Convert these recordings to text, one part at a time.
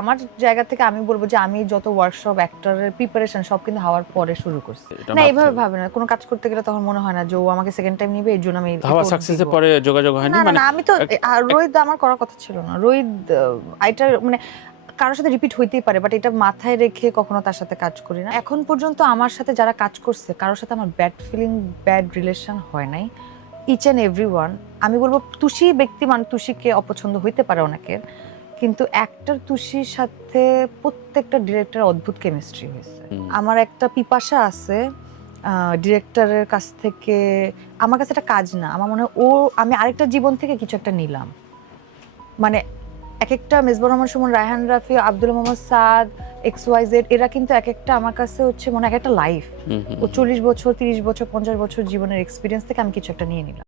আমার জায়গা থেকে আমি বলবো যে আমি যত ওয়ার্কশপ অ্যাক্টরের প্রিপারেশন সব কিন্তু হওয়ার পরে শুরু করছি। না এইভাবে ভাবে না, কোনো কাজ করতে গেলে তখন মনে হয় না যে ও আমাকে সেকেন্ড টাইম নিবে, এই জন্য আমি ধাওয়া সাকসেসের পরে যোগাযোগ হয়নি। না না মানে না, আমি তো রোহিত আমার করার কথা ছিল না। রোহিত এটা মানে কারোর সাথে রিপিট হইতেই পারে, বাট এটা মাথায় রেখে কখনো তার সাথে কাজ করি না। এখন পর্যন্ত আমার সাথে যারা কাজ করছে কারোর সাথে আমার ব্যাড ফিলিং, ব্যাড রিলেশন হয় নাই। ইচ অ্যান্ড এভরি ওয়ান, আমি বলবো তুষি ব্যক্তি মানে তুষিকে অপছন্দ হইতে পারে অনেকের, কিন্তু অ্যাক্টর তুষির সাথে প্রত্যেকটা ডিরেক্টর অদ্ভুত কেমিস্ট্রি হয়েছে। আমার একটা পিপাসা আছে ডিরেক্টরের কাছ থেকে, আমার কাছে এটা কাজ না, আমার মনে হয় ও আমি আরেকটা জীবন থেকে কিছু একটা নিলাম। মানে এক একটা মেজবুর রহমান সুমন, রায়হান রাফি, আব্দুল মোহাম্মদ সাদ, XYZ, এরা কিন্তু এক একটা আমার কাছে হচ্ছে মনে এক একটা লাইফ। ও 40 বছর, 30 বছর, 50 বছর জীবনের এক্সপিরিয়েন্স থেকে আমি কিছু একটা নিয়ে নিলাম।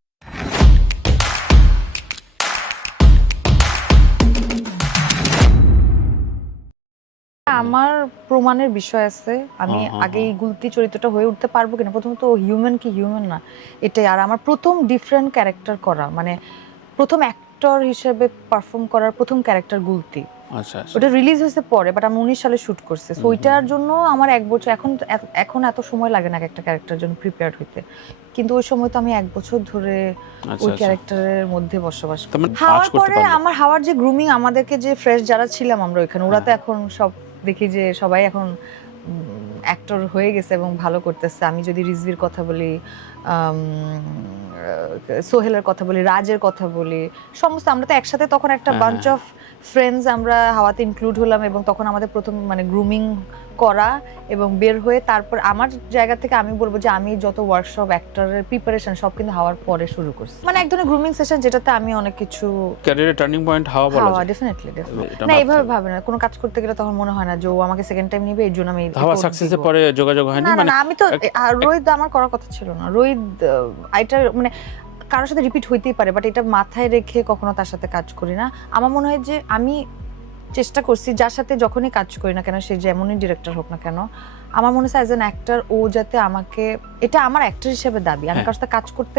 আমার প্রমাণের বিষয় আছে, আমি আগে এই গুলতি চরিত্রটা হয়ে উঠতে পারবো কিনা। প্রথমত হিউম্যান কি হিউম্যান না এটাই। আর আমার প্রথম ডিফারেন্ট ক্যারেক্টার করা, মানে প্রথম অ্যাক্টর হিসেবে পারফর্ম করার প্রথম ক্যারেক্টার গুলতি। আচ্ছা, ওটা রিলিজ হয়েছে পরে, বাট আমি 19 সালে শুট করছি। সো ওইটার জন্য আমার 1 বছর, এখন এত সময় লাগে না একটা ক্যারেক্টারের জন্য প্রিপেয়ার্ড হইতে, কিন্তু ওই সময় তো আমি 1 বছর ধরে ওই ক্যারেক্টারের মধ্যে বসবাস করি। হাওয়ার পরে আমার হাওয়ার যে গ্রুমিং, আমাদেরকে যে ফ্রেশ যারা ছিলাম আমরা ওইখানে, ওরা তো এখন সব দেখি যে সবাই এখন অ্যাক্টর হয়ে গেছে এবং ভালো করতেছে। আমি যদি রিজভির কথা বলি, সোহেলের কথা বলি, রাজের কথা বলি, সমস্ত আমরা তো একসাথে তখন একটা বাঞ্চ অফ ফ্রেন্ডস আমরা হাওয়াতে ইনক্লুড হলাম, এবং তখন আমাদের প্রথম মানে গ্রুমিং করা এবং বের হয়ে তারপর আমার জায়গা থেকে আমি বলবো যে আমি যত ওয়ার্কশপ অ্যাক্টরের প্রিপারেশন সব কিন্তু হাওয়ার পরে শুরু করছি। মানে এক ধরনের গ্রুমিং সেশন যেটাতে আমি অনেক কিছু ক্যারিয়ারের টার্নিং পয়েন্ট হাওয়া বলা যায়। ডেফিনেটলি না এইভাবে ভাবে না, কোনো কাজ করতে গেলে তখন মনে হয় না যে ও আমাকে সেকেন্ড টাইম নিবে, এই জন্য আমি ধাওয়া সাকসেসের পরে যোগাযোগ হয়নি। মানে আমি তো রোহিত আমার করার কথা ছিল না। রোহিত এটা মানে কারোর সাথে রিপিট হইতেই পারে, বাট এটা মাথায় রেখে কখনো তার সাথে কাজ করি না। আমার মনে হয় যে আমি চেষ্টা করছি যার সাথে যখনই কাজ করি না কেন, সে যেমনই ডিরেক্টর হোক না কেন, আমার মনে হয় অ্যাজ অ্যান অ্যাক্টর ও যাতে আমাকে, এটা আমার অ্যাক্টর হিসেবে দাবি, আমি কারোর সাথে কাজ করতে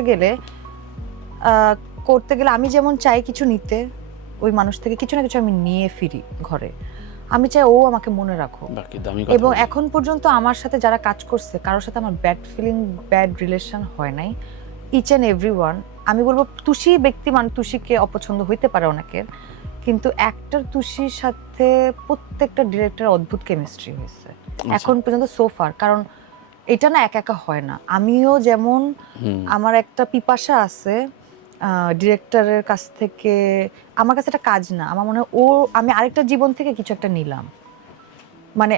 গেলে আমি যেমন চাই কিছু নিতে, ওই মানুষ থেকে কিছু না কিছু আমি নিয়ে ফিরি ঘরে। আমি চাই ও আমাকে মনে রাখো। এবং এখন পর্যন্ত আমার সাথে যারা কাজ করছে কারোর সাথে আমার ব্যাড ফিলিং, ব্যাড রিলেশন হয় নাই। ইচ অ্যান্ড এভরি ওয়ান, আমি বলবো তুষি ব্যক্তি মানে তুষিকে অপছন্দ হইতে পারে অনেকের, কিন্তু অ্যাক্টর তুষির সাথে প্রত্যেকটা ডিরেক্টর অদ্ভুত কেমিস্ট্রি হয়েছে এখন পর্যন্ত সোফার। কারণ এটা না একা একা হয় না। আমিও যেমন আমার একটা পিপাসা আছে ডিরেক্টরের কাছ থেকে, আমার কাছে এটা কাজ না, আমার মনে হয় ও আমি আরেকটা জীবন থেকে কিছু একটা নিলাম। মানে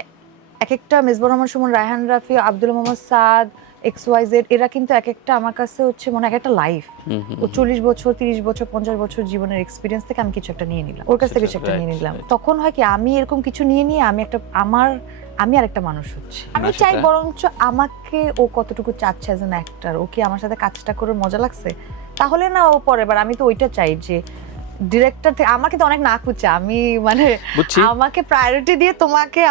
এক একটা মেজবুর রহমান সুমন, রায়হান রাফি, আব্দুল মোহাম্মদ সাদ, XYZ, এরা কিন্তু এক একটা আমার কাছে হচ্ছে মনে এক একটা লাইফ। ও 40 বছর, 30 বছর, 50 বছর জীবনের এক্সপিরিয়েন্স থেকে আমি কিছু একটা নিয়ে নিলাম, ওর কাছ থেকে কিছু একটা নিয়ে নিলাম। তখন হয় কি, আমি এরকম কিছু নিয়ে নিয়ে আমি আরেকটা মানুষ হচ্ছি। আমি চাই বরঞ্চ আমাকে ও কতটুকু চাচ্ছে অ্যাজ অ্যান অ্যাক্টর, ও কি আমার সাথে কাজটা করে মজা লাগছে, তাহলে না ও পরে। এবার আমি তো ওইটা চাই যে ডিরেক্টর থেকে আমাকে তো অনেক না খুঁজছে, আমি মানে আমাকে প্রায়োরিটি দিয়ে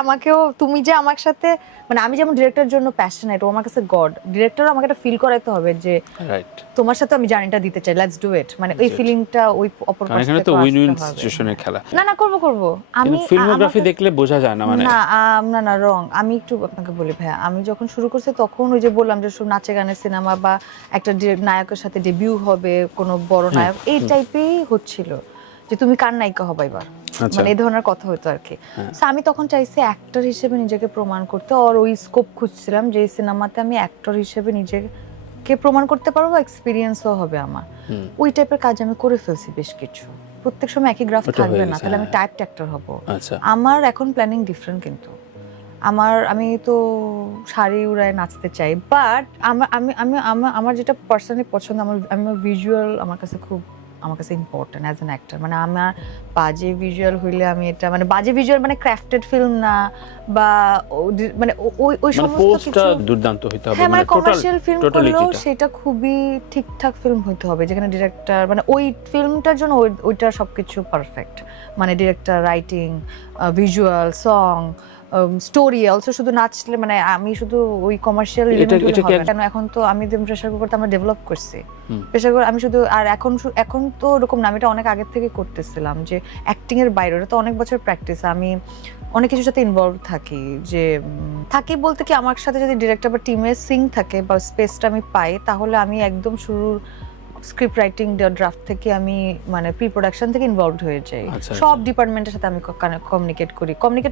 আমাকেও তুমি যে আমার সাথে, মানে আমি যেমন ডিরেক্টরের জন্য প্যাশনেট, ও আমার কাছে গড। ডিরেক্টরও আমাকে এটা ফিল করাইতে হবে যে তোমার সাথে আমি জার্নিটা দিতে চাই, লেটস ডু ইট। মানে এই ফিলিংটা ওই অপর পাশে এখানে তো উইন উইন সিচুয়েশনের খেলা। না করব আমি ফিল্মোগ্রাফি দেখলে বোঝা যায় না। মানে না রং। আমি একটু আপনাকে বলি ভাইয়া, আমি যখন শুরু করছি তখন ওই যে বললাম যে নাচে গানের সিনেমা বা একটা নায়কের সাথে ডেবিউ হবে কোনো বড় নায়ক, এই টাইপেই হচ্ছিল যে তুমি কার নায়িকা হবে এবার, মানে এই ধরনের কথা হতো আর কি। আমি তখন চাইছি অ্যাক্টর হিসেবে নিজেকে প্রমাণ করতে, আর ওই স্কোপ খুঁজছিলাম যে সিনেমাতে আমি অ্যাক্টর হিসেবে নিজেকে প্রমাণ করতে পারবো, এক্সপিরিয়েন্সও হবে আমার। ওই টাইপের কাজ আমি করে ফেলছি বেশ কিছু। প্রত্যেক সময় একই গ্রাফ থাকবে না, তাহলে আমি টাইপড অ্যাক্টর হব। আমার এখন প্ল্যানিং ডিফারেন্ট, কিন্তু আমি তো শাড়ি উড়ায় নাচতে চাই, বাট আমার যেটা পার্সোনালি পছন্দ, আমার ভিজুয়াল আমার কাছে ইম্পর্টেন্ট অ্যাজ অ্যান অ্যাক্টর। মানে আমার বাজে ভিজুয়াল হইলে আমি এটা, মানে বাজে ভিজুয়াল মানে ক্রাফটেড ফিল্ম না, বা মানে ওই সমস্ত কিছু দুর্দান্ত হইতে হবে। হ্যাঁ, মানে কমার্শিয়াল ফিল্ম করলেও সেটা খুবই ঠিকঠাক ফিল্ম হইতে হবে, যেখানে ডিরেক্টর মানে ওই ফিল্মটার জন্য ওইটা সবকিছু পারফেক্ট। মানে director, writing, visual, song, story also শুধু নাচলে মানে আমি শুধু ওই কমার্শিয়াল এলিমেন্ট হবে কেন এখন তো আমি প্রেসার কুকারটা আমরা ডেভেলপ করছি প্রেসার কুকার আমি শুধু আর এখন তো ওরকম না আমি এটা অনেক আগের থেকে করতেছিলাম যে অ্যাক্টিং এর বাইরে ওটা তো অনেক বছর প্র্যাকটিস আমি অনেক কিছুর সাথে ইনভলভ থাকি যে থাকি বলতে কি আমার সাথে যদি ডিরেক্টর বা টিমের সিং থাকে বা স্পেসটা আমি পাই তাহলে আমি একদম শুরুর স্ক্রিপ্ট রাইটিং ড্রাফট থেকে আমি মানে প্রি প্রোডাকশন থেকে ইনভলভড হয়ে যাই সব ডিপার্টমেন্টের সাথে আমি কমিউনিকেট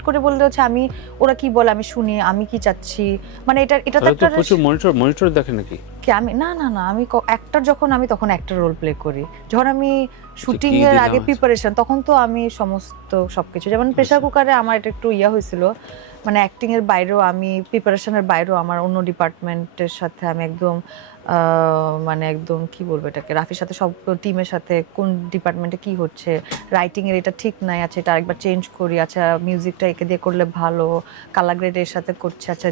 করি বলতে হচ্ছে আমি ওরা কি বলে আমি শুনি আমি কি চাচ্ছি মানে এটা তো একটা প্রচুর মনিটর দেখে নাকি কি আমি না আমি অ্যাক্টর যখন আমি তখন অ্যাক্টর রোল প্লে করি যখন আমি শুটিং এর আগে প্রিপারেশন তখন তো আমি সমস্ত সবকিছু যেমন প্রেসার কুকারে আমার এটা একটু হয়েছিল মানে অ্যাক্টিং এর বাইরেও আমি প্রিপারেশনের বাইরেও আমার অন্য ডিপার্টমেন্টের সাথে আমি একদম মানে একদম কি বলবো এটাকে রাফির সাথে সব টিমের সাথে কোন ডিপার্টমেন্টে কি হচ্ছে রাইটিং এর এটা ঠিক নাই আচ্ছা এটা আরেকবার চেঞ্জ করি আচ্ছা মিউজিকটা একে দিয়ে করলে ভালো কালার গ্রেড এর সাথে করছে আচ্ছা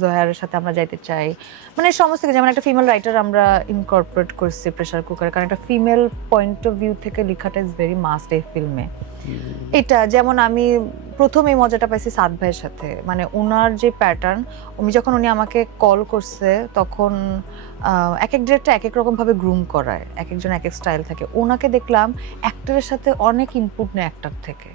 জোহারের সাথে আমরা যাইতে চাই মানে সমস্ত কিছু যেমন একটা ফিমেল রাইটার আমরা ইনকর্পোরেট করছি প্রেসার কুকার কারণ একটা ফিমেল পয়েন্ট অফ ভিউ থেকে লেখাটা ইজ ভেরি মাস্ট এই ফিল্মে এটা যেমন আমি প্রথম এই মজাটা পাইছি সাদ ভাইয়ের সাথে মানে ওনার যে প্যাটার্ন উনি আমাকে কল করছে তখন এক এক ডিরেক্টর এক এক রকম ভাবে গ্রুম করায় এক একজন এক এক স্টাইল থাকে ওনাকে দেখলাম অ্যাক্টরের সাথে অনেক ইনপুট নেয় অ্যাক্টর থেকে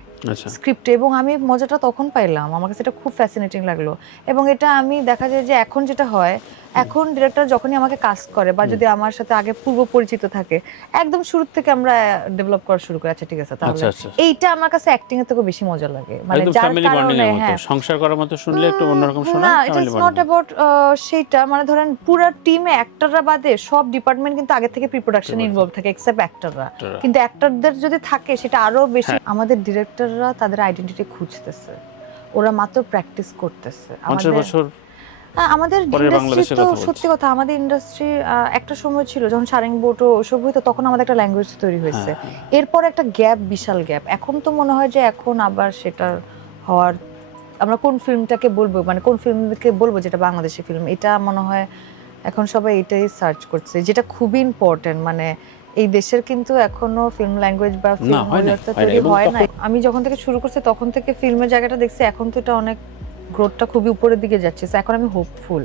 স্ক্রিপ্টে এবং আমি মজাটা তখন পাইলাম আমার কাছে এটা খুব ফ্যাসিনেটিং লাগলো এবং এটা আমি দেখা যায় যে এখন যেটা হয় এখন ডিরেক্টর যখনই আমাকে কাস্ট করে বা যদি আমার সাথে আগে পূর্ব পরিচিত থাকে একদম শুরু থেকে আমরা ডেভেলপ করা শুরু করি আচ্ছা ঠিক আছে তাহলে এইটা আমার কাছে অ্যাক্টিং এর থেকে বেশি মজা লাগে মানে যার কারণে সংসার করার মতো শুনলে একটু অন্যরকম শোনা না ইট ইজ নট অ্যাবাউট সেইটা মানে ধরেন পুরো টিমে অ্যাক্টররা বাদে সব ডিপার্টমেন্ট কিন্তু আগে থেকে প্রি প্রোডাকশনে ইনভলভ থাকে এক্সেপ্ট অ্যাক্টররা কিন্তু অ্যাক্টরদের যদি থাকে সেটা আরো বেশি আমাদের ডিরেক্টররা তাদের আইডেন্টিটি খুঁজতেছে ওরা মাত্র প্র্যাকটিস করতেছে আমাদের ইন্ডাস্ট্রি তো সত্যি কথা আমাদের ইন্ডাস্ট্রি একটা সময় ছিল যখন সারেং বোটো ওসব হইতো তখন আমাদের একটা ল্যাঙ্গুয়েজ তৈরি হয়েছে এরপর একটা গ্যাপ বিশাল গ্যাপ এখন তো মনে হয় যে এখন আবার সেটার হওয়ার আমরা কোন ফিল্মটাকে বলবো মানে কোন ফিল্মকে বলবো যেটা বাংলাদেশি ফিল্ম এটা মনে হয় এখন সবাই এটাই সার্চ করছে যেটা খুবই ইম্পর্টেন্ট মানে এই দেশের কিন্তু এখনো ফিল্ম ল্যাঙ্গুয়েজ বা ফিল্ম তৈরি হয় না আমি যখন থেকে শুরু করছি তখন থেকে ফিল্মের জায়গাটা দেখছি এখন তো এটা অনেক গ্রোথটা খুবই উপরের দিকে যাচ্ছে এখন আমি হোপফুল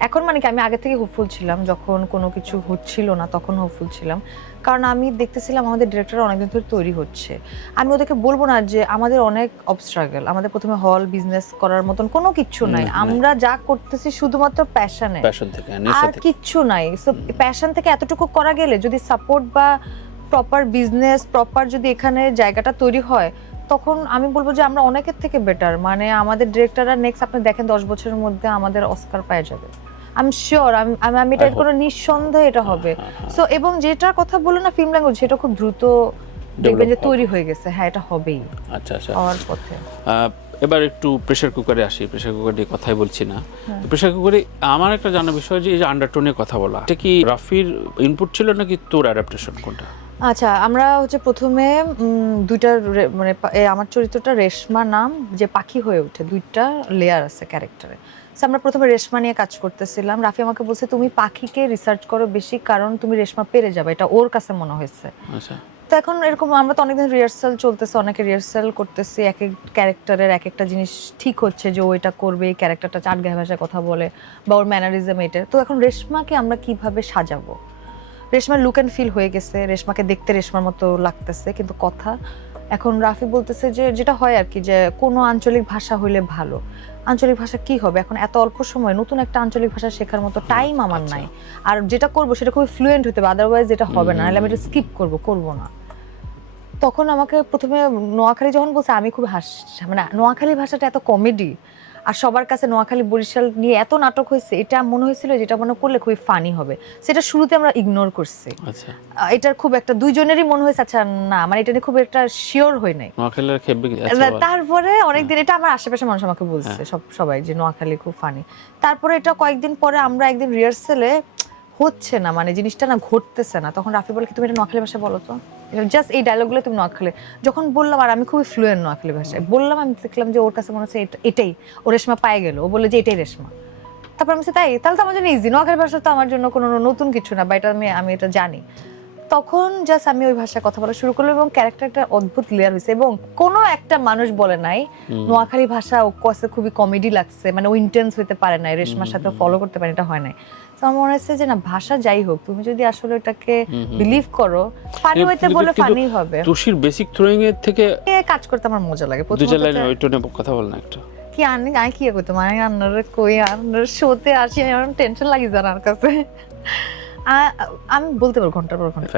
এখন মানে কি আমি আগে থেকে হোপফুল ছিলাম যখন কোনো কিছু হচ্ছিল না তখন হোপফুল ছিলাম কারণ আমি দেখতেছিলাম আমাদের ডিরেক্টর অনেকদিন ধরে তৈরি হচ্ছে আমি ওদেরকে বলবো না যে আমাদের অনেক অবস্ট্রাগল আমাদের প্রথমে হল বিজনেস করার মতন কোনো কিছু নাই আমরা যা করতেছি শুধুমাত্র প্যাশনে আর কিচ্ছু নাই সো প্যাশন থেকে এতটুকু করা গেলে যদি সাপোর্ট বা প্রপার বিজনেস প্রপার যদি এখানে জায়গাটা তৈরি হয় তখন আমি বলবো যে আমরা অনেকের থেকে বেটার মানে আমাদের ডিরেক্টররা নেক্সট আপনি দেখেন 10 বছরের মধ্যে আমাদের অস্কার পেয়ে যাবে আমি শিওর আমি এটা কোনো নিঃসন্দেহে এটা হবে সো এবং যেটার কথা বলো না ফিল্ম ল্যাঙ্গুয়েজ সেটা খুব দ্রুত দেখবেন যে তৈরি হয়ে গেছে হ্যাঁ এটা হবেই আচ্ছা হওয়ার পথে এবার একটু প্রেসার কুকারে আসি প্রেসার কুকার নিয়ে কথাই বলছি না প্রেসার কুকারে আমার একটা জানার বিষয় যে এই যে আন্ডারটোনের কথা বলা এটা কি রাফির ইনপুট ছিল নাকি তোর অ্যাডাপ্টেশন কোনটা আচ্ছা আমরা হচ্ছে প্রথমে দুইটা মানে আমার চরিত্রটা রেশমা নাম যে পাখি হয়ে ওঠে দুইটা লেয়ার আছে ক্যারেক্টারে আমরা প্রথমে রেশমা নিয়ে কাজ করতেছিলাম রাফি আমাকে বলছে তুমি পাখিকে রিসার্চ করো বেশি কারণ তুমি রেশমা পেরে যাবে এটা ওর কাছে মনে হয়েছে তো এখন এরকম আমরা তো অনেকদিন রিহার্সাল চলতেছে অনেকে রিহার্সাল করতেছি এক এক ক্যারেক্টারের এক একটা জিনিস ঠিক হচ্ছে যে ও এটা করবে এই ক্যারেক্টারটা চাটগাঁয় ভাষায় কথা বলে বা ওর ম্যানারিজম এটা তো এখন রেশমাকে আমরা কিভাবে সাজাবো রেশমার লুক অ্যান্ড ফিল হয়ে গেছে রেশমাকে দেখতে রেশমার মতো লাগতেছে কিন্তু কথা এখন রাফি বলতেছে যে যেটা হয় আর কি যে কোনো আঞ্চলিক ভাষা হইলে ভালো আঞ্চলিক ভাষা কি হবে এখন এত অল্প সময় নতুন একটা আঞ্চলিক ভাষা শেখার মতো টাইম আমার নাই আর যেটা করবো সেটা খুবই ফ্লুয়েন্ট হতে হবে আদারওয়াইজ যেটা হবে না নাহলে আমি এটা স্কিপ করবো না তখন আমাকে প্রথমে নোয়াখালী যখন বলছে আমি খুব মানে নোয়াখালী ভাষাটা এত কমেডি আর সবার কাছে নোয়াখালী বরিশাল নিয়ে এত নাটক হয়েছে এটা মনে হয়েছিল যেটা মনে করলে খুবই ফানি হবে সেটা শুরুতে আমরা ইগনোর করছি এটার খুব একটা দুইজনেরই মনে হয়েছে আচ্ছা না মানে এটা নিয়ে খুব একটা শিওর হই নাই তারপরে অনেকদিন এটা আমার আশেপাশে মানুষ আমাকে বলছে সবাই যে নোয়াখালী খুব ফানি তারপরে এটা কয়েকদিন পরে আমরা একদিন রিহার্সালে হচ্ছে না মানে জিনিসটা না ঘটতেছে না তখন রাফি বলে কি তুমি এটা নোয়াখালী ভাষায় বলো তো জাস্ট এই ডায়লগগুলো তুমি নোয়াখালী যখন বললাম আর আমি খুবই ফ্লুয়েন্ট নোয়াখালী ভাষায় বললাম আমি দেখলাম যে ওর কাছে মনে হচ্ছে এটাই ও রেশমা পায়ে গেল ও বললো যে এটাই রেশমা তারপর আমি তাই তাহলে তো আমার জন্য ইজি নোয়াখালী ভাষা তো আমার জন্য কোনো নতুন কিছু না বা এটা আমি এটা জানি তখন জাস্ট আমি ওই ভাষায় কথা বলা শুরু করলাম এবং ক্যারেক্টারটা অদ্ভুত ক্লিয়ার হয়েছে এবং কোনো একটা মানুষ বলে নাই নোয়াখালী ভাষা ও কাছে খুবই কমেডি লাগছে, মানে ও ইন্টেন্স হইতে পারে না, রেশমার সাথে ফলো করতে পারে, এটা হয় নাই। তো আমার মনে হচ্ছে যে না, ভাষা যাই হোক, তুমি যদি আসলে এটাকে বিলিভ করো, ফানি হইতে বলে ফানি হবে। তুষির বেসিক থ্রোয়িং এর থেকে কাজ করতে আমার মজা লাগে। দুই চার লাইনে ওই টোনে কথা বল না একটু। কি আমি কি করতে মানে আন্নারে কই আন্নার শোতে আসি, আমার টেনশন লাগি জানার কাছে। আমি বলতে পারবো ঘন্টার পর ঘন্টা।